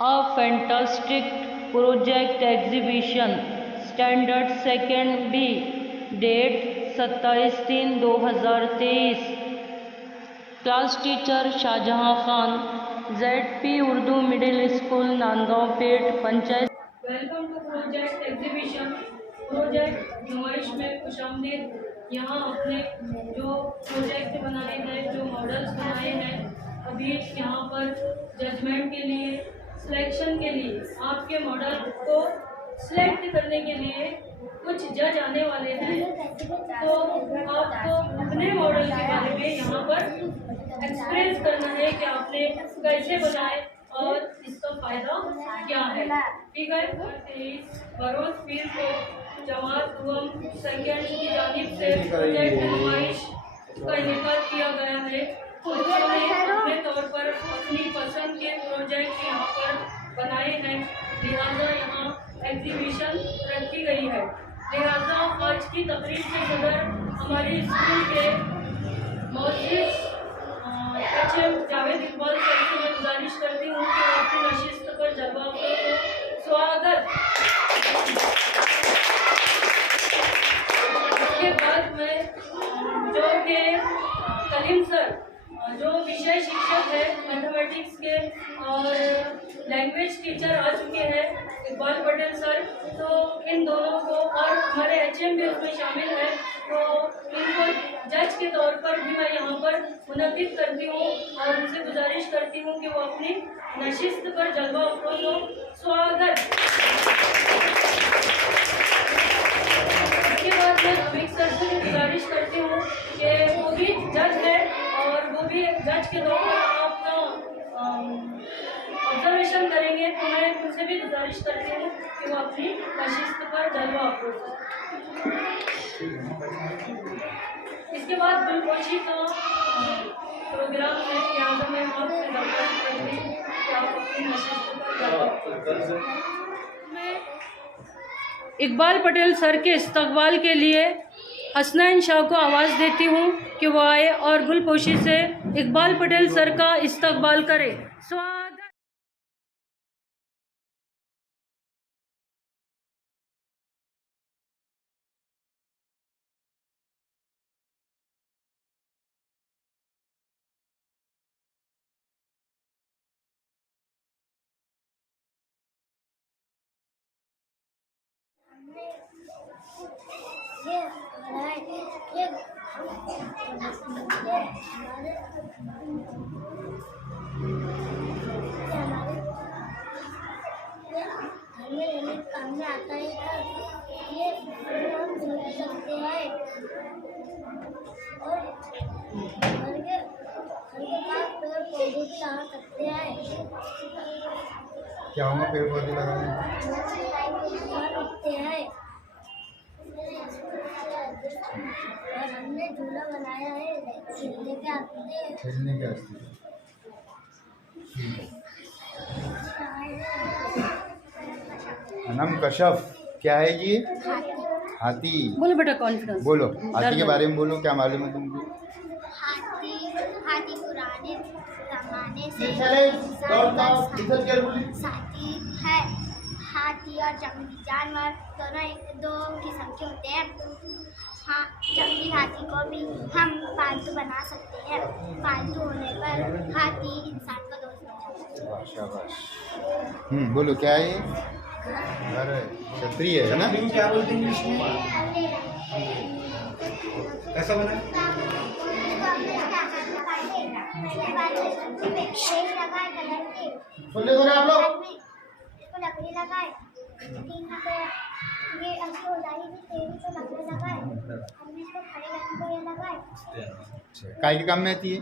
A fantastic project exhibition standard second B date 27/3/2023। Class teacher Shahjahan Khan, ZP Urdu middle school, Nandgaon Peth, panchayat. Welcome to project exhibition. Project नुमाइश में खुशामदीद। यहाँ अपने जो project बनाए हैं, जो मॉडल्स बनाए हैं, अभी यहाँ पर जजमेंट के लिए, सिलेक्शन के लिए, आपके मॉडल को सिलेक्ट करने के लिए कुछ जज आने वाले हैं। तो आपको अपने मॉडल के बारे में यहाँ पर एक्सप्रेस करना है कि आपने कैसे बनाए और इसका फायदा क्या है। ठीक है। बरोज पीर को जमात सेकेंड की जानिब से प्रोजेक्ट नुमाइश का इनेकाद किया गया है। उन्होंने अपने तौर पर अपनी पसंद के प्रोजेक्ट यहाँ पर बनाए हैं, लिहाजा यहाँ एग्जीबिशन रखी गई है। लिहाजा आज की तकरीब से सदर हमारे स्कूल के मौजूद HM जावेद इकबाल सर से मैं गुजारिश करती हूँ कि वो अपनी नशिस्त पर जलवा को स्वागत। इसके बाद में जो के कलीम सर, जो विषय शिक्षक है मैथमेटिक्स के और लैंग्वेज टीचर आ चुके हैं, इकबाल पटेल सर, तो इन दोनों को और हमारे HM भी उसमें शामिल है, तो इनको जज के तौर पर भी मैं यहाँ पर मुनक्किद करती हूँ और उनसे गुजारिश करती हूँ कि वो अपनी नशिस्त पर जलवा अफरोज हो। स्वागत। इसके बाद मैं अमित सर से गुजारिश करती हूँ कि वो भी जज है और वो भी जज के तौर पर आपका ऑब्जर्वेशन करेंगे, तो मैं उनसे भी गुजारिश करती हूँ कि वो अपनी नशिस्त पर जलवा अफरोज हो। इसके बाद गुलपोशी का प्रोग्राम है, यहाँ मैं आपसे दरख्वास्त करती हूँ कि आप अपनी नशिस्त पर जलवा अफरोज। मैं इकबाल पटेल सर के इस्तकबाल के लिए हसनैन शाह को आवाज़ देती हूँ कि वो आए और गुलपोशी से इकबाल पटेल सर का इस्तकबाल करे। स्वागत। काम में आता है, ये हम धुल सकते हैं और घर के पास पेड़ पौधे भी लगा सकते हैं। क्या होंगे पेड़ पौधे लगाने? रखते हैं और हमने झूला बनाया है खेलने के वास्ते। नाम कशफ क्या है ये? हाथी। बोलो बेटा, कॉन्फिडेंस बोलो, हाथी के बारे में बोलो, क्या मालूम है तुमको? हाथी पुराने जमाने से साथी है। हाथी और जंगली जानवर दोनों दो किस्म के होते हैं। हाँ, जंगली हाथी को भी हम पालतू बना सकते हैं। पालतू होने पर हाथी इंसान का दोस्त बन जाता है। शाबाश। बोलो, क्या है ये? घर है, छतरी है ना? क्या बोलते हैं इंग्लिश में? कैसा बना? सुन ले आप लोग। इसको लकड़ी लगाए, ये ऐसे हो जाएगी, तेरी को लकड़ी लगाए, हमने इसको खड़े करने को ये लगाए। काय के काम में आती है?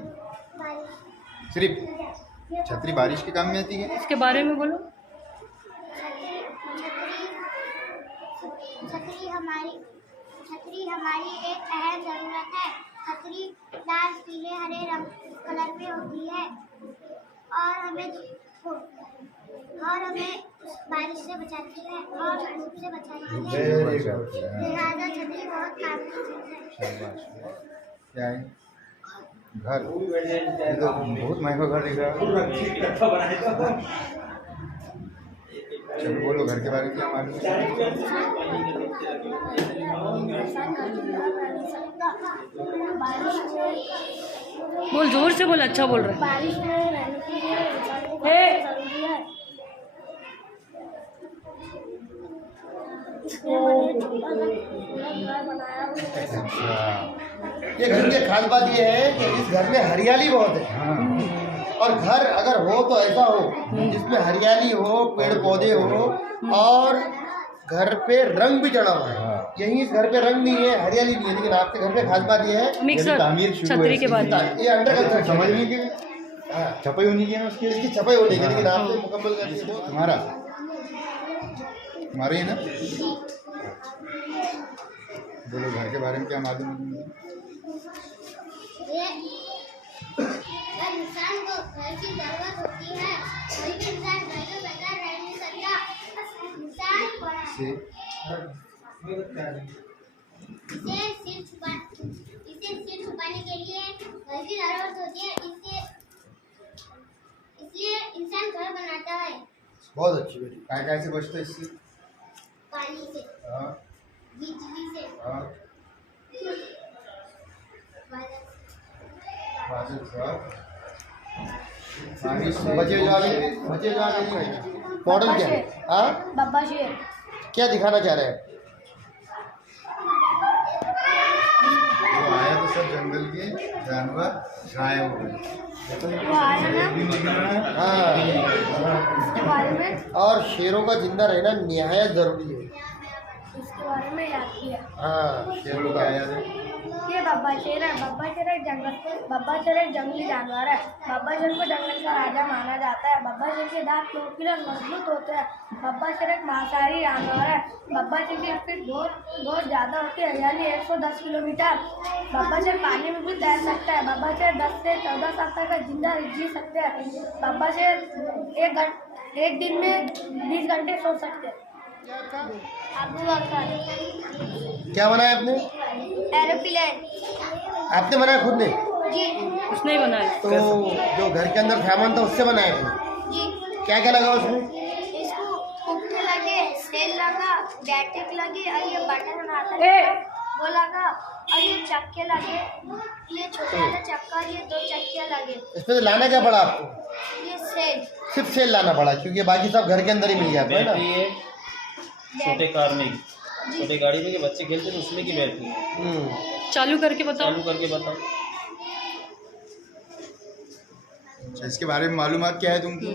बारिश सिर्फ छतरी बारिश के काम में आती है? इसके बारे में बोलो। छतरी हमारी एक अहम जरूरत है। छतरी लाल, पीले, हरे रंग कलर में होती है और हमें बारिश से बचाती है और धूप से बचाती है। लिहाजा छतरी बहुत काम की चीज है। क्या है? घर। ये तो बहुत महंगा घर दिख रहा है। चलो बोलो घर के बारे में क्या मालूम है? बारिश में बोल, जोर से बोल, अच्छा बोल रहा बारिश में रहने के लिए इंसान को है। जरूरी है। इसलिए मैंने छोटा सा घर बनाया हुआ है। अच्छा ये घर की खास बात ये है कि इस घर में हरियाली बहुत है। हाँ और घर अगर हो तो ऐसा हो जिसमें हरियाली हो, पेड़ पौधे हो और घर पे रंग भी चढ़ा हुआ है। हाँ। यहीं इस घर पे रंग नहीं है, हरियाली नहीं है, लेकिन आपके घर पे खास बात ये है मिक्सर यानी तामीर शुरू छतरी है के बाद इसकी। ये अंडर कंस्ट्रक्शन समझने की हाँ, छपाई होनी की है ना उसकी। इसकी छपाई होने की, लेकिन हाँ। आपने मुकम्मल कर दी है। तुम्हारा तुम्हारा ही ना। बोलो घर के बारे में क्या मालूम है? जब इंसान को घर की जरूरत होती है, कोई भी इंसान घर के बगैर रह नहीं सकता। इंसान से इसे सिर छुपाने के लिए घर की जरूरत होती है। इसलिए इंसान घर बनाता है। बहुत अच्छी बेटी। काय काय से बचता है इससे? पानी से, हाँ बिजली से, हाँ बादल से बारिश से बचे जो आगे मॉडल क्या है? हाँ बब्बा शेर। क्या दिखाना चाह रहे हैं? वो आया तो सब जंगल के जानवर गायब हो गए। वो आया ना हाँ इसके बारे में, और शेरों का जिंदा रहना निहायत जरूरी है। इसके बारे में याद किया। हाँ शेरों का आया है। ये बब्बा शेर है। बब्बा शेर एक जंगली जानवर है। बब्बा शेर को जंगल का राजा माना जाता है। बब्बा शेर के दांत नुकीले और मजबूत होते हैं। बब्बा शेर एक मांसाहारी जानवर है। बब्बा शेर की स्पीड बहुत ज़्यादा होती है, यानी 110 किलोमीटर। बब्बा शेर पानी में भी तैर सकता है। बब्बा शेर 10 से 14 साल तक जिंदा जी सकते हैं। बब्बा शेर एक दिन में 20 घंटे सो सकते हैं। अबू बकर। क्या बनाया आपने? एरोप्लेन। आपने बनाया खुद ने? जी उसने ही बनाया। तो जो घर के अंदर सामान था उससे बनाया आपने? जी। क्या क्या लगा उसमें? इसको पुट्ठे लगे, सेल लगा, बैटरी लगी और ये बटन आता ए! है वो लगा और ये चक्के लगे। ये छोटा वाला चक्का और ये 2 चक्के लगे। इसमें से लाना क्या पड़ा आपको? ये सेल। सिर्फ सेल लाना पड़ा क्योंकि बाकी सब घर के अंदर ही मिल गया आपको, है ना? बैटरी है छोटे कार में, छोटे गाड़ी में जो बच्चे खेलते हैं उसमें की बैटरी है। चालू करके बताओ। चालू करके बताओ। अच्छा इसके बारे में मालूमात क्या है तुमको?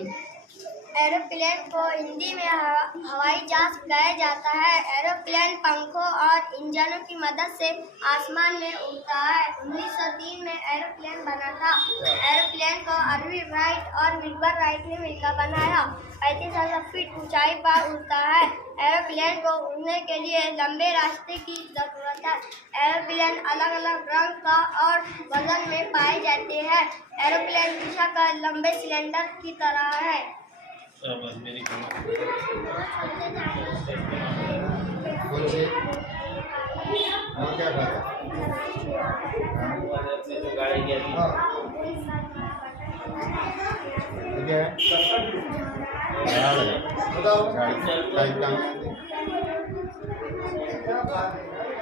एरोप्लेन को हिंदी में हवाई जहाज कहा जाता है। एरोप्लेन पंखों और इंजनों की मदद से आसमान में उड़ता है। 1903 में एरोप्लेन बना था। एरोप्लेन को अरविंद राइट और विल्बर राइट ने मिलकर बनाया। 35,000 फीट ऊंचाई पर उड़ता है। एरोप्लेन को उड़ने के लिए लंबे रास्ते की जरूरत है। एरोप्लेन अलग अलग रंग का और वजन में पाए जाते हैं। एरोप्लेन दिशा का लंबे सिलेंडर की तरह है। बस मेरी कौन से और क्या खाता? जो गाड़ी की आती है हाँ ठीक है बताओ। गाड़ी काम।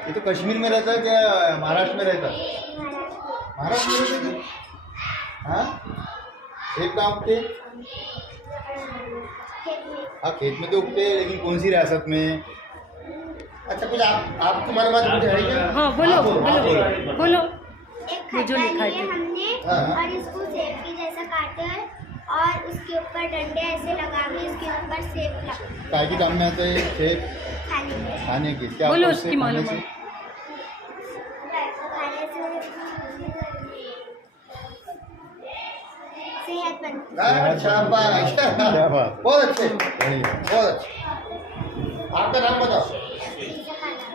ये तो कश्मीर में रहता है क्या महाराष्ट्र में रहता है? महाराष्ट्र में रहता है? हाँ खेत कहाँ उगते? हाँ खेत में तो उगते हैं लेकिन कौन सी रियासत में? अच्छा कुछ आपको मालूमात कुछ है क्या? हाँ बोलो हाँ, बोलो बोलो। बोलो। एक वो जो खड्डा लिखा है लिए हमने हाँ। और इसको सेब की जैसा काटा है और उसके ऊपर डंडे ऐसे लगा के इसके ऊपर सेब लगा काय के काम में आता है खेत खाने में। खाने के? क्या बोलो होता है उससे उसकी खाने मालूमात। से? खाने से सेहतमंद। शाबाश। क्या बात। बहुत अच्छे, बढ़िया। बहुत अच्छे। आपका नाम बताओ। पिज़्ज़ा खाना।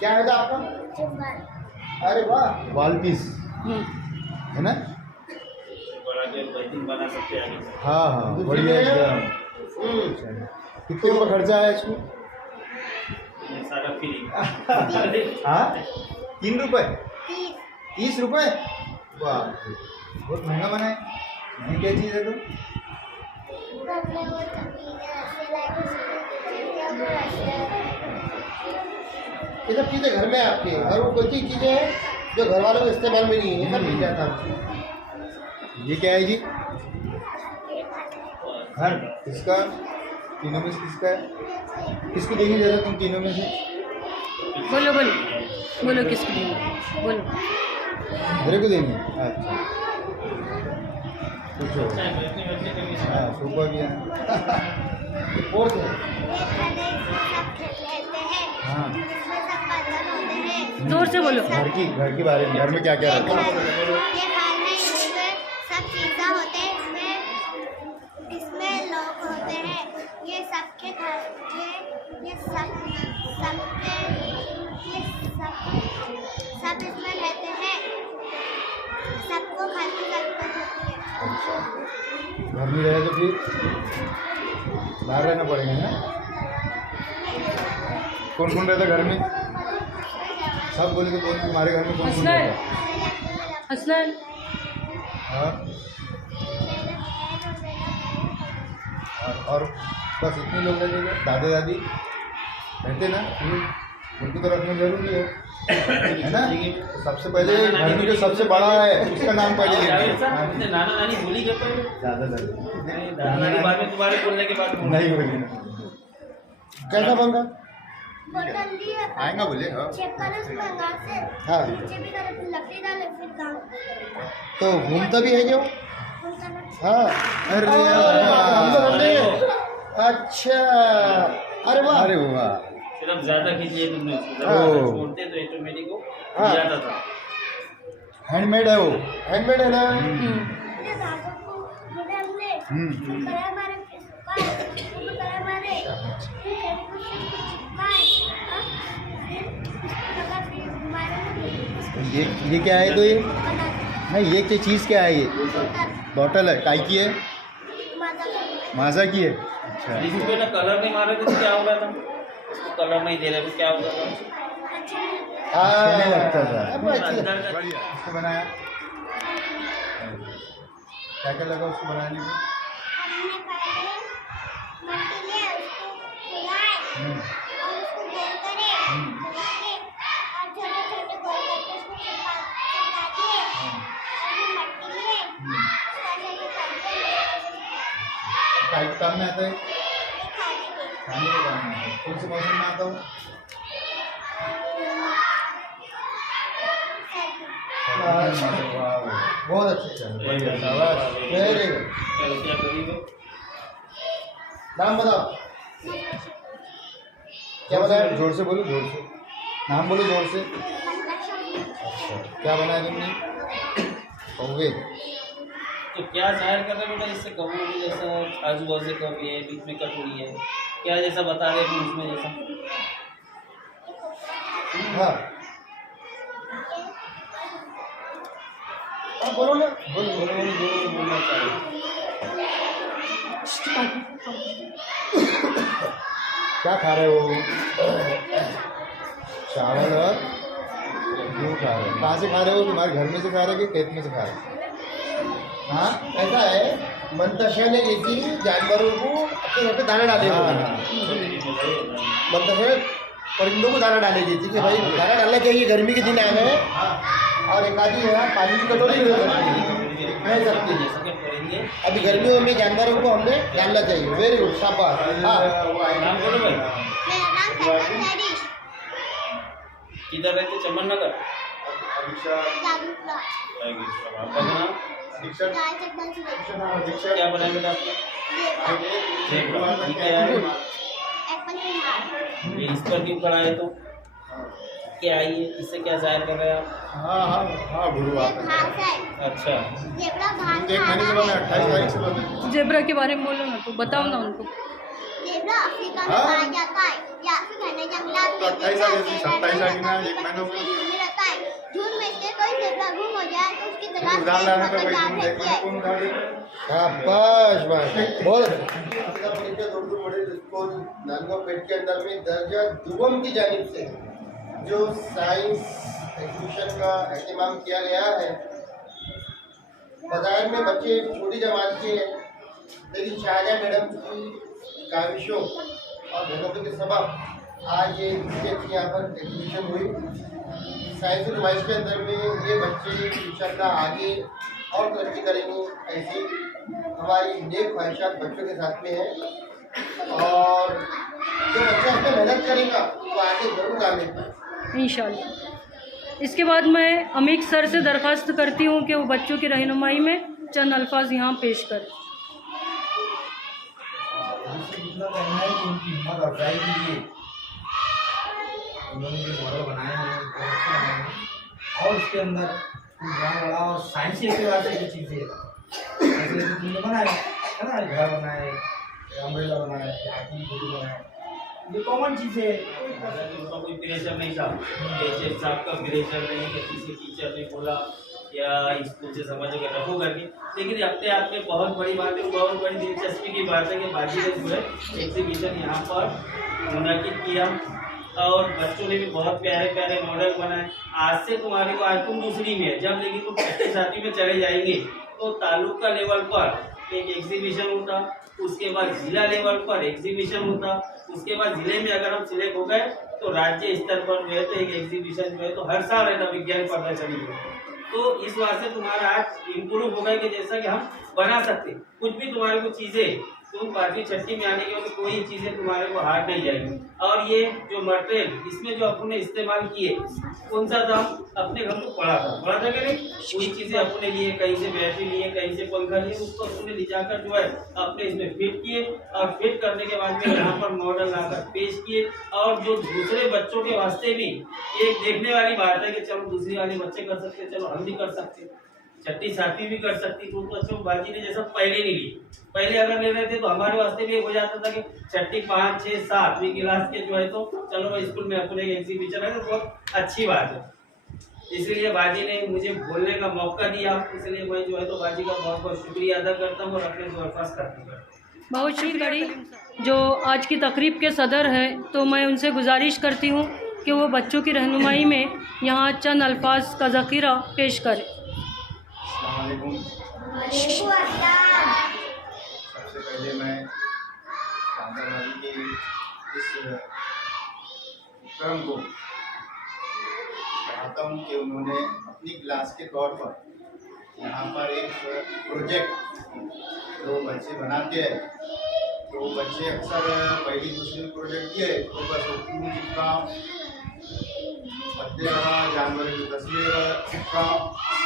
क्या है था आपका? चुम्बन। अरे वाह। वाल पीस है ना? बड़ा जो बेहतरीन बना सकते हैं आगे से। हाँ हाँ बढ़िया एकदम। कितने रुपये खर्चा है इसको? ये सारा फ्री। हाँ 3 रुपये 30। 30 रुपये? वाह बहुत महंगा बना है। ये क्या चीज़ है तो? हमने वो चीज़ें ऐसे ये सब चीज़ें घर में आपके, और वो कोई चीज़ें हैं जो घर वालों को इस्तेमाल में नहीं है, ये सब मिल जाता है आपको। ये क्या है जी? घर किसका? तीनों में से किसका है? किसको देंगे ज़रा तुम तीनों में से? बोलो बोलो बोलो, किसको देंगे बोलो। मेरे को देंगे? अच्छा पूछो। हाँ सोफा भी है। और क्या? सब खेल लेते हैं, हाँ इसमें सब बर्तन होते हैं। जोर से बोलो। घर के बारे में, घर में क्या क्या रहता है? ये घर में इसमें सब चीज़ें होते हैं, इसमें लोग होते हैं, ये सबके घर के, ये सब इसमें रहते हैं, सबको घर की जरूरत होती है। घर में रहे तो फिर बाहर रहना पड़ेगा ना? कौन कौन रहता घर में? सब बोले तो बोल, तुम्हारे घर में कौन कौन हसनैन रहता? हसनैन हाँ और बस इतने लोग रहेंगे? दादा दादी रहते ना? उनको तो रखना जरूरी है ना? तो सबसे पहले घर में जो सबसे बड़ा है उसका नाम पहले लेंगे। नाना नानी बोली क्या पहले? दादा दादी दादा नानी बाद में तुम्हारे बोलने के बाद नहीं बोलेंगे। कैसा बंगा? बोतल ली है, आएगा बोले। हाँ चेक करो उसमें अंगार से, हाँ नीचे भी करो, फिर लकड़ी डालो, फिर काम तो घूमता भी है जो? उनका लग- हाँ अरे हम तो करते हैं। अच्छा अरे वाह। अरे वाह। सिर्फ ज्यादा खींचिए तुमने उसको, हाँ। ज्यादा छोड़ते तो ऑटोमेटिक वो हाँ। जाता था। हैंडमेड है वो। हैंडमेड है ना? ये धागों को जोड़े हमने, फिर कलर मारे, फिर सुखाए, फिर कलर मारे, फिर फेविक्विक से इसको चिपकाए, हाँ? फिर इसको लगा, फिर घुमाए, ये क्या है? तो ये बना नहीं, ये चीज़ क्या है? ये बोतल, बॉटल है, काय की है? माता का माजा की है। अच्छा इसको पहले कलर नहीं मारे तो क्या हो रहा था? इसको कलर नहीं दे रहे तो क्या होता था? अच्छा नहीं अच्छा नहीं लगता था। अब अच्छी- अंदर का बढ़िया। उसको बनाया क्या क्या लगा उसको बनाने में? हमने पहले मट्टी ले उसको फुलाए और उसको गोल करे, फुला के और छोटे छोटे गोल करके उसको चिपका दिए और फिर मट्टी ले उसका ऐसे करके काय के काम में आता है? खाने के खाने के काम में आता है। कौन से मौसम में आता हूँ? बहुत अच्छे। बढ़िया शाबाश। Very good. क्या करेंगे? नाम बताओ। क्या जोर से- बताया? जोर से बोलो, जोर से नाम बोलो, जोर से। अच्छा क्या बनाया तुमने? कौवे। तो क्या जाहिर कर रहे हो बेटा? इससे कौवे भी जैसा आजू बाजू से कौवे है, बीच में कटोरी है, क्या जैसा बता रहे थे उसमें जैसा? हाँ हाँ बोलो ना। बोलो बोलो बोलो, जोर से बोलना चाहिए। क्या खा रहे हो? चावल और गेहूँ खा रहे हो। कहाँ से खा रहे हो? तुम्हारे घर में से खा रहे हो कि खेत में से खा रहे हो? हाँ ऐसा है, मंतशा ने लेती जानवरों को अपने घर पे दाना डाले हाँ, हुए। हाँ। मंतशा परिंदों को दाना डाले देती कि भाई दाना डालना चाहिए, गर्मी के दिन आ गए हैं और एक आधी है पानी की कटोरी ले सकती है। जैसा कि परिंदे। अभी गर्मियों में जानवरों को हमने डालना चाहिए। वेरी गुड, शाबाश। हाँ नाम बोलो भाई। मेरा नाम सैकन सैरिश किधर रहते? चमन नगर। जागरूकता आपका नाम? गाय चक्कर से क्या बनाया बेटा आपने? ये क्या है? एप्पल के मार ये इस पर क्यों खड़ा है? तो क्या है ये? इससे क्या जाहिर कर रहे हैं आप? हाँ हाँ हाँ गुरु आप घास है, अच्छा, जेबरा घास एक खा महीने से रहा बना, है। 28 तारीख से बना। जेब्रा के बारे में बोलो ना, तो बताओ ना उनको। जेबरा अफ्रीका में हाँ? पाया जाता है या फिर घने जंगलात में, तो 28 आगे से 27 आगे ना, अपनी एक महीना पत्नी हो से झुंड में रहता है। झुंड में से कोई जेबरा गुम हो जाए तो उसकी तलाश उदाहरण लाने का में भाई मददगार तुम देख रहती है। कौन उठा रहे? शाबाश भाई, बहुत उर्दू मिडिल स्कूल नांदगांव पेट के अंदर में दर्जा दुगम की जानिब से जो साइंस एग्जीबिशन का एहतमाम किया गया है। बाजार में बच्चे छोटी जमात के हैं, लेकिन शाहजहाँ मैडम की काविशों और मेहनतों के सबब आज ये इसके यहाँ पर एग्जीबिशन हुई। साइंस रिवाइज के अंदर में ये बच्चे इंशाल्लाह आगे और तरक्की करेंगे, ऐसी हमारी नेक ख्वाहिशात बच्चों के साथ में है। और जो बच्चा इसमें मेहनत करेगा वो आगे जरूर आगे। इंशाल्लाह। इसके बाद मैं अमीक सर से दरख्वास्त करती हूँ कि वो बच्चों की रहनुमाई में चंद अल्फाज यहाँ पेश करें। इतना कहना है कि उनकी हिम्मत अफजाई के लिए उन्होंने जो मॉडल बनाए हैं वो अच्छे बनाए हैं। और उसके अंदर ध्यान बड़ा और साइंस के बात से कुछ चीज़ें जैसे तुमने बनाए है ना, घर बनाए, अम्ब्रेला बनाए, हाथी घोड़ी बनाए, ये कॉमन चीज़ें हैं। उनका कोई प्रेशर नहीं था, एचएफ साहब का प्रेशर नहीं कि किसी टीचर ने बोला या स्कूल से समझ कर रखो करके। लेकिन अपने आप में बहुत बड़ी बात है, बहुत बड़ी दिलचस्पी की बात है कि बाजी ने जो है एग्जीबिशन यहाँ पर मुनक़िद किया और बच्चों ने भी बहुत प्यारे प्यारे मॉडल बनाए। आज से तुम्हारे को, आज तुम दूसरी में है, जब लेकिन तुम छठी सातवीं में चले जाएंगे तो तालुका लेवल पर एक एग्जीबिशन होता, उसके बाद जिला लेवल पर एग्जीबिशन होता, उसके बाद जिले में अगर हम सिलेक्ट हो गए तो राज्य स्तर पर जो है तो एक एग्जीबिशन जो है तो हर साल है ना विज्ञान प्रदर्शनी हो। तो इस वास्ते तुम्हारा आज इम्प्रूव हो गया कि जैसा कि हम बना सकते, कुछ भी तुम्हारे को चीज़ें तुम 5वीं 6वीं में आने के बाद कोई चीज़ें तुम्हारे को हार्ड नहीं जाएगी। और ये जो मटेरियल इसमें जो अपने इस्तेमाल किए कौन सा था, अपने घर को पड़ा था कि नहीं, वही चीज़ें अपने लिए कहीं से बैटरी लिए, कहीं से पंखा लिए, उसको अपने ले जाकर जो है अपने इसमें फिट किए और फिट करने के बाद में यहाँ पर मॉडल लाकर पेश किए। और जो दूसरे बच्चों के वास्ते भी एक देखने वाली बात है कि चलो दूसरे वाले बच्चे कर सकते, चलो हम भी कर सकते, छठी सातवीं भी कर सकती। तो अच्छा बाजी ने जैसा पहले नहीं ली, पहले अगर ले रहे थे तो हमारे वास्ते भी हो जाता था कि छठी 5, 6, 7वीं क्लास के जो है तो चलो भाई स्कूल में अपने एग्जीबिशन है तो बहुत अच्छी बात है। इसलिए बाजी ने मुझे बोलने का मौका दिया, इसलिए मैं जो है तो बाजी का बहुत बहुत शुक्रिया अदा करता हूँ और अपने दरख्वास्त करता हूँ। बहुत शुक्रिया। जो आज की तकरीब के सदर हैं तो मैं उनसे गुजारिश करती हूँ कि वो बच्चों की रहनुमाई में यहाँ चंद अल्फाज का ज़ख़ीरा पेश करें। सबसे पहले मैं शांताबादी के इस क्रम को चाहता हूँ कि उन्होंने अपनी क्लास के तौर पर यहाँ पर एक प्रोजेक्ट जो बच्चे बनाते हैं, तो बच्चे अक्सर पहली दूसरी में प्रोजेक्ट किए तो बस उतनी चिपका पत्ते रहा, जानवर की तस्वीर चिपका।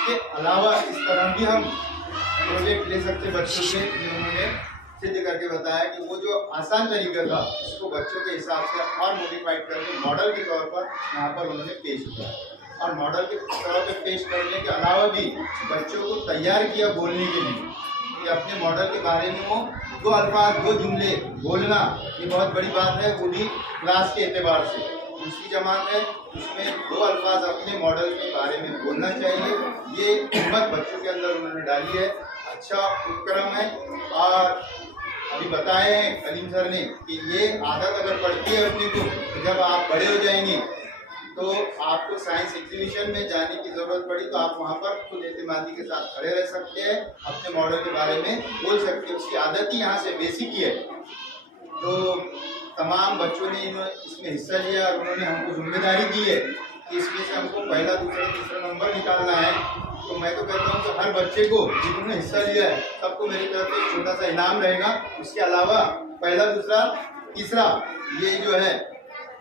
इसके अलावा इस तरह भी हम प्रोजेक्ट ले सकते बच्चों से, उन्होंने सिद्ध करके बताया कि वो जो आसान तरीका था उसको बच्चों के हिसाब से और मॉडिफाइड करके मॉडल के तौर पर यहाँ पर उन्होंने पेश किया। और मॉडल के तौर पर पेश करने के अलावा भी बच्चों को तैयार किया बोलने के लिए कि अपने मॉडल के बारे में वो 2 अल्फाज 2 जुमले बोलना, ये बहुत बड़ी बात है, वो भी क्लास के एतबार से। दूसरी जमात है उसमें 2 अल्फाज अपने मॉडल के बारे में बोलना चाहिए, ये हिम्मत बच्चों के अंदर उन्होंने डाली है। अच्छा उपक्रम है। और अभी बताए हैं कलीम सर ने कि ये आदत अगर पड़ती है अपने को तो जब आप बड़े हो जाएंगे तो आपको साइंस एग्जीबिशन में जाने की ज़रूरत पड़ी तो आप वहाँ पर खुद एतमादी के साथ खड़े रह सकते हैं, अपने मॉडल के बारे में बोल सकते हैं। उसकी आदत ही यहाँ से बेसिक ही है। तो तमाम बच्चों ने इसमें हिस्सा लिया और उन्होंने हमको जिम्मेदारी दी है कि इसमें से हमको पहला दूसरा तीसरा नंबर निकालना है। तो मैं तो कहता हूँ कि हर बच्चे को जिन्होंने हिस्सा लिया है सबको मेरी तरफ से एक छोटा सा इनाम रहेगा। उसके अलावा पहला दूसरा तीसरा ये जो है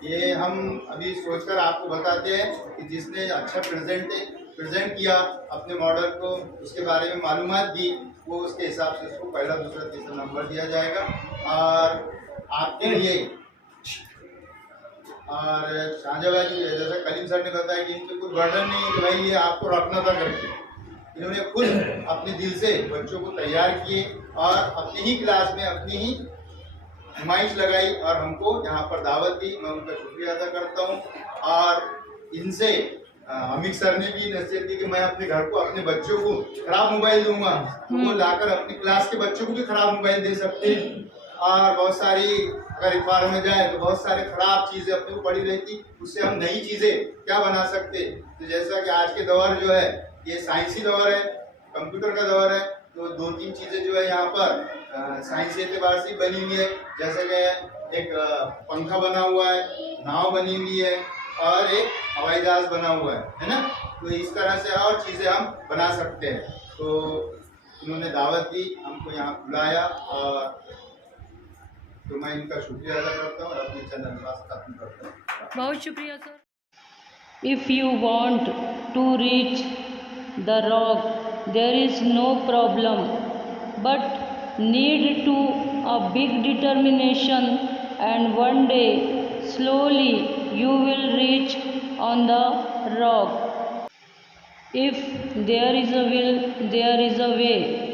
ये हम अभी सोचकर आपको बताते हैं कि जिसने अच्छा प्रेजेंट किया अपने मॉडल को, उसके बारे में मालूमात दी, वो उसके हिसाब से उसको पहला दूसरा तीसरा नंबर दिया जाएगा। और आपके लिए और शाहजहां जी जैसा कलीम सर ने बताया कि इनके कोई बर्डन नहीं है कि भाई ये आपको रखना था करके, इन्होंने खुद अपने दिल से बच्चों को तैयार किए और अपनी ही क्लास में अपनी ही नुमाइश लगाई और हमको यहाँ पर दावत दी। मैं उनका शुक्रिया अदा करता हूँ। और इनसे अमित सर ने भी नसीहत दी कि मैं अपने घर को अपने बच्चों को खराब मोबाइल दूंगा, वो लाकर अपनी क्लास के बच्चों को भी खराब मोबाइल दे सकते हैं। और बहुत सारी अगर इतवार में जाए तो बहुत सारे खराब चीज़ें अपने को पड़ी रहती, उससे हम नई चीज़ें क्या बना सकते। तो जैसा कि आज के दौर जो है ये साइंसी दौर है, कंप्यूटर का दौर है, तो 2-3 चीज़ें जो है यहाँ पर साइंसी एतबार से बनी हुई है। जैसे कि एक पंखा बना हुआ है, नाव बनी हुई है और एक हवाई जहाज बना हुआ है ना। तो इस तरह से और चीज़ें हम बना सकते हैं। तो उन्होंने दावत दी, हमको यहाँ बुलाया, और तो मैं इनका शुक्रिया अदा करता हूँ और अपने चैनल का खत्म करता हूँ। बहुत शुक्रिया sir. If you want to reach the rock, there is no problem, but need to a big determination, and one day slowly you will reach on the rock. If there is a will, there is a way.